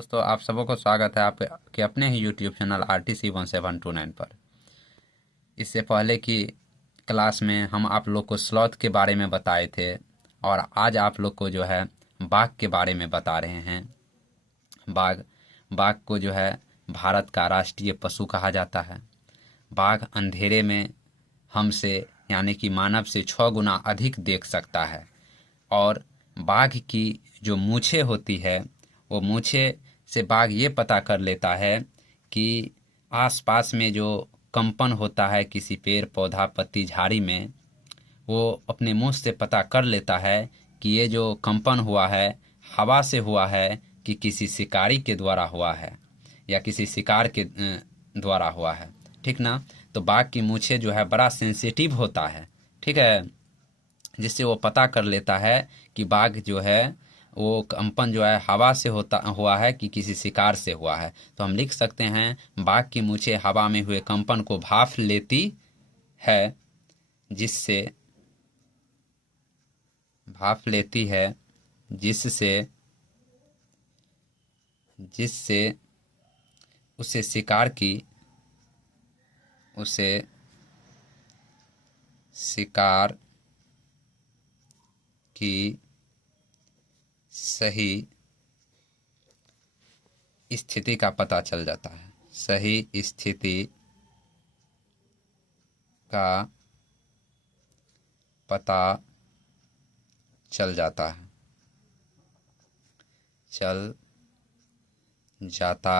दोस्तों, आप सबों को स्वागत है आपके अपने ही यूट्यूब चैनल RTC1729 पर। इससे पहले की क्लास में हम आप लोग को स्लॉथ के बारे में बताए थे और आज आप लोग को जो है बाघ के बारे में बता रहे हैं। बाघ बाघ को जो है भारत का राष्ट्रीय पशु कहा जाता है। बाघ अंधेरे में हमसे यानी कि मानव से 6 गुना अधिक देख सकता है और बाघ की जो मूछें होती है वो मूछें से बाघ ये पता कर लेता है कि आसपास में जो कंपन होता है किसी पेड़ पौधा पत्ती झाड़ी में, वो अपने मुंह से पता कर लेता है कि ये जो कंपन हुआ है हवा से हुआ है कि किसी शिकारी के द्वारा हुआ है या किसी शिकार के द्वारा हुआ है। ठीक ना। तो बाघ की मूछें जो है बड़ा सेंसिटिव होता है। ठीक है। जिससे वो पता कर लेता है कि बाघ जो है वो कंपन जो है हवा से होता हुआ है कि किसी शिकार से हुआ है। तो हम लिख सकते हैं बाघ की मूछें हवा में हुए कंपन को भांप लेती है, जिससे भांप लेती है जिससे जिससे उसे उसे शिकार की सही स्थिति का पता चल जाता है। सही स्थिति का पता चल जाता है चल जाता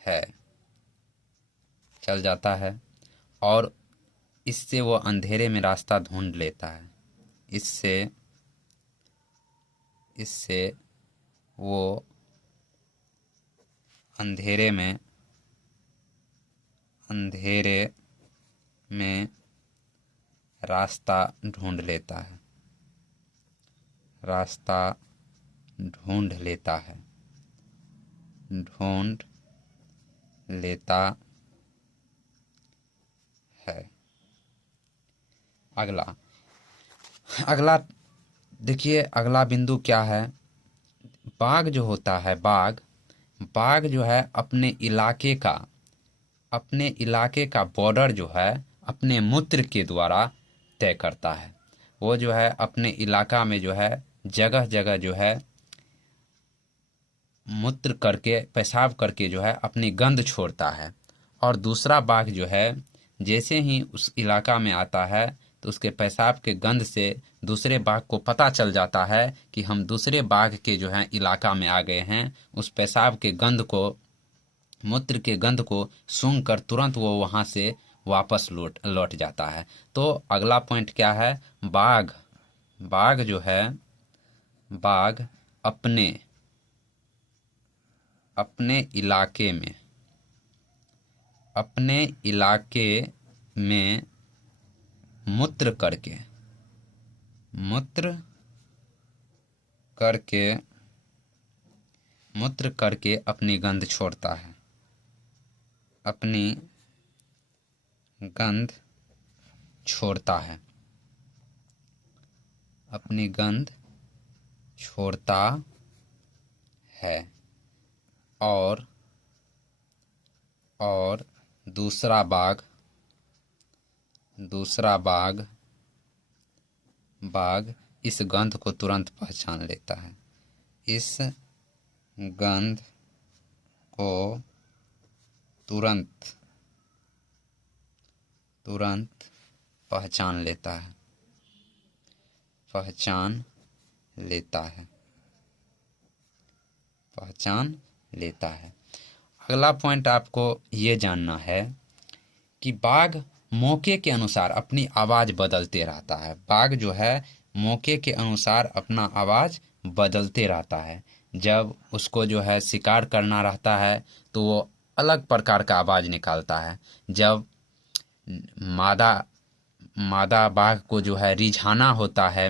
है चल जाता है और इससे वो अंधेरे में रास्ता ढूंढ लेता है। इससे इससे वो अंधेरे में रास्ता ढूंढ लेता है रास्ता ढूंढ लेता है ढूंढ लेता है। अगला अगला देखिए, अगला बिंदु क्या है। बाघ जो होता है बाघ बाघ जो है अपने इलाके का बॉर्डर जो है अपने मूत्र के द्वारा तय करता है। वो जो है अपने इलाका में जो है जगह जगह जो है मूत्र करके पेशाब करके जो है अपनी गंध छोड़ता है। और दूसरा बाघ जो है जैसे ही उस इलाका में आता है तो उसके पेशाब के गंध से दूसरे बाघ को पता चल जाता है कि हम दूसरे बाघ के जो है इलाका में आ गए हैं। उस पेशाब के गंध को मूत्र के गंध को सूंघ कर तुरंत वो वहां से वापस लौट जाता है। तो अगला पॉइंट क्या है। बाघ बाघ जो है बाघ अपने अपने इलाके में मूत्र करके मूत्र करके मूत्र करके अपनी गंध छोड़ता है अपनी गंध छोड़ता है अपनी गंध छोड़ता है और दूसरा बाघ इस गंध को तुरंत पहचान लेता है। इस गंध को तुरंत पहचान लेता है। अगला पॉइंट आपको ये जानना है कि बाघ मौके के अनुसार अपनी आवाज़ बदलते रहता है। बाघ जो है मौके के अनुसार अपना आवाज़ बदलते रहता है। जब उसको जो है शिकार करना रहता है तो वो अलग प्रकार का आवाज़ निकालता है। जब मादा बाघ को जो है रिझाना होता है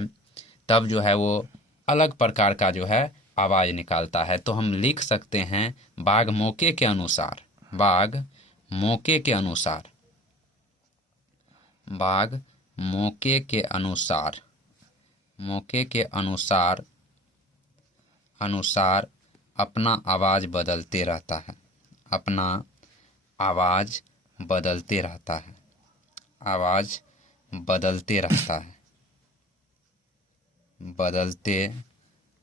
तब जो है वो अलग प्रकार का जो है आवाज़ निकालता है। तो हम लिख सकते हैं बाघ मौके के अनुसार बाघ मौके के अनुसार अनुसार अपना आवाज़ बदलते रहता है, अपना आवाज़ बदलते रहता है, आवाज़ बदलते रहता है, बदलते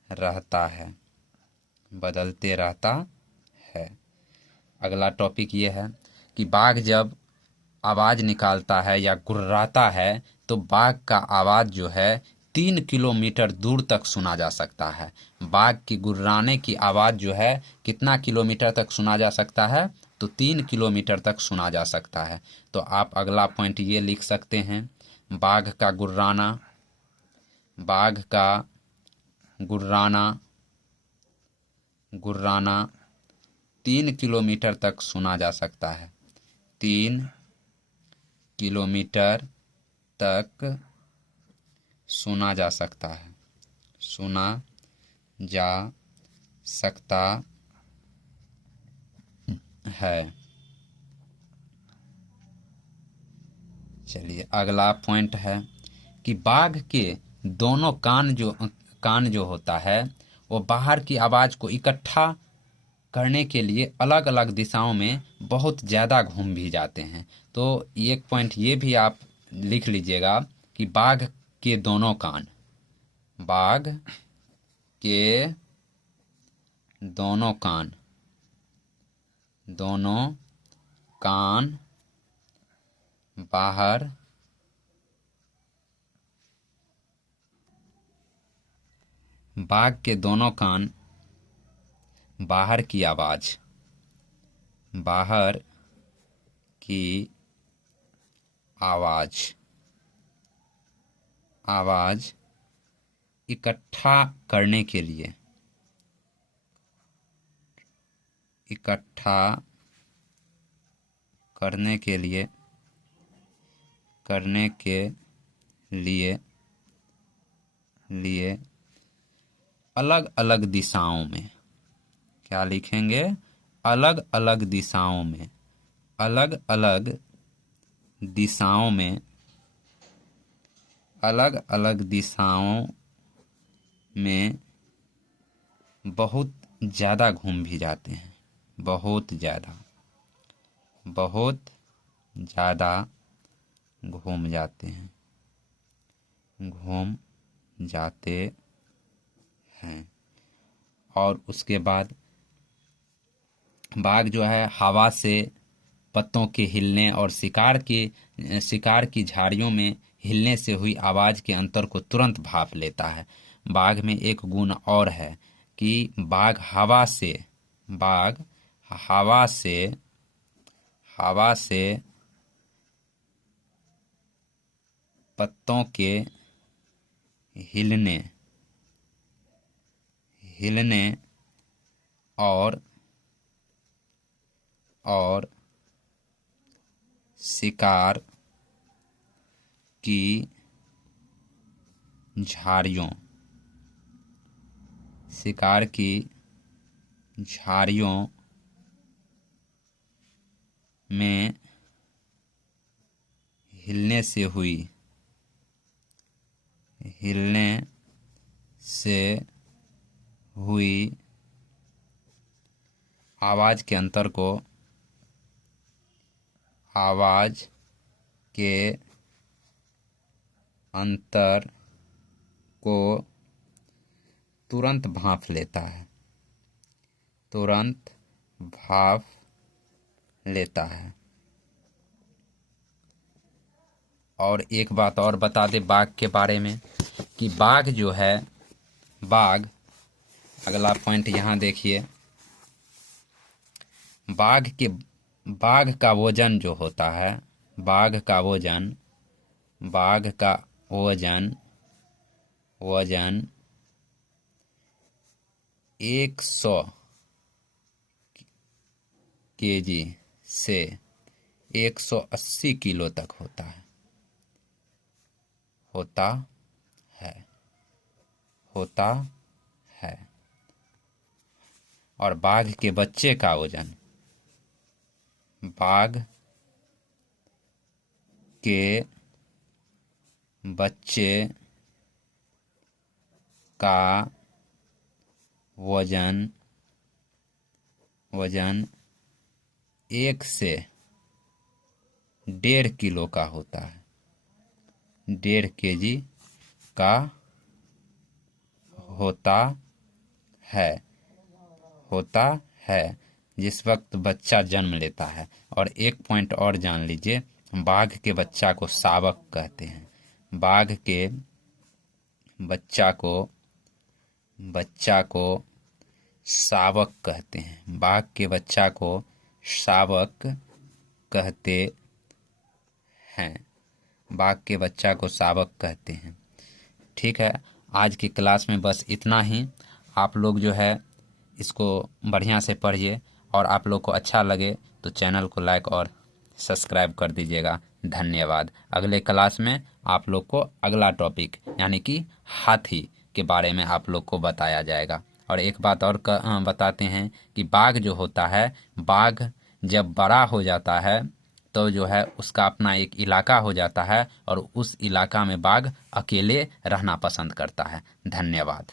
रहता है, बदलते रहता है। अगला टॉपिक ये है कि बाघ जब आवाज़ निकालता है या गुर्राता है तो बाघ का आवाज़ जो है 3 किलोमीटर दूर तक सुना जा सकता है। बाघ की गुर्राने की आवाज़ जो है कितना किलोमीटर तक सुना जा सकता है? तो 3 किलोमीटर तक सुना जा सकता है। तो आप अगला पॉइंट ये लिख सकते हैं, बाघ का गुर्राना, बाघ का गुर्राना, गुर्राना 3 किलोमीटर तक सुना जा सकता है, 3 किलोमीटर तक सुना जा सकता है, सुना जा सकता है। चलिए अगला पॉइंट है कि बाघ के दोनों कान जो होता है वो बाहर की आवाज़ को इकट्ठा करने के लिए अलग अलग दिशाओं में बहुत ज़्यादा घूम भी जाते हैं। तो एक पॉइंट ये भी आप लिख लीजिएगा कि बाघ के दोनों कान, बाघ के दोनों कान, दोनों कान बाहर बाघ के दोनों कान बाहर की आवाज़, बाहर की आवाज़, आवाज़ इकट्ठा करने के लिए, इकट्ठा करने के लिए, करने के लिए लिए अलग अलग दिशाओं में, क्या लिखेंगे? अलग अलग दिशाओं में, अलग अलग दिशाओं में, अलग अलग दिशाओं में बहुत ज़्यादा घूम भी जाते हैं, बहुत ज़्यादा, बहुत ज़्यादा घूम जाते हैं, घूम जाते हैं। और उसके बाद बाघ जो है हवा से पत्तों के हिलने और शिकार की झाड़ियों में हिलने से हुई आवाज़ के अंतर को तुरंत भांप लेता है। बाघ में एक गुण और है कि बाघ हवा से पत्तों के हिलने हिलने और शिकार की झाड़ियों में हिलने से हुई आवाज़ के अंतर को तुरंत भांप लेता है, तुरंत भांप लेता है। और एक बात और बता दे बाघ के बारे में कि बाघ जो है, बाघ, अगला पॉइंट यहाँ देखिए, बाघ का वजन जो होता है, बाघ का वजन 100 केजी से 180 किलो तक होता है, होता है। और बाघ के बच्चे का वजन, बाघ के बच्चे का वजन वजन 1 से 1.5 किलो का होता है, 1.5 केजी का होता है जिस वक्त बच्चा जन्म लेता है। और एक पॉइंट और जान लीजिए, बाघ के बच्चा को शावक कहते हैं। बाघ के बच्चा को शावक कहते हैं। बाघ के बच्चा को शावक कहते हैं। बाघ के बच्चा को शावक कहते हैं। ठीक है, आज की क्लास में बस इतना ही। आप लोग जो है इसको बढ़िया से पढ़िए, और आप लोग को अच्छा लगे तो चैनल को लाइक और सब्सक्राइब कर दीजिएगा। धन्यवाद। अगले क्लास में आप लोग को अगला टॉपिक यानी कि हाथी के बारे में आप लोग को बताया जाएगा। और एक बात और बताते हैं कि बाघ जो होता है, बाघ जब बड़ा हो जाता है तो जो है उसका अपना एक इलाका हो जाता है, और उस इलाका में बाघ अकेले रहना पसंद करता है। धन्यवाद।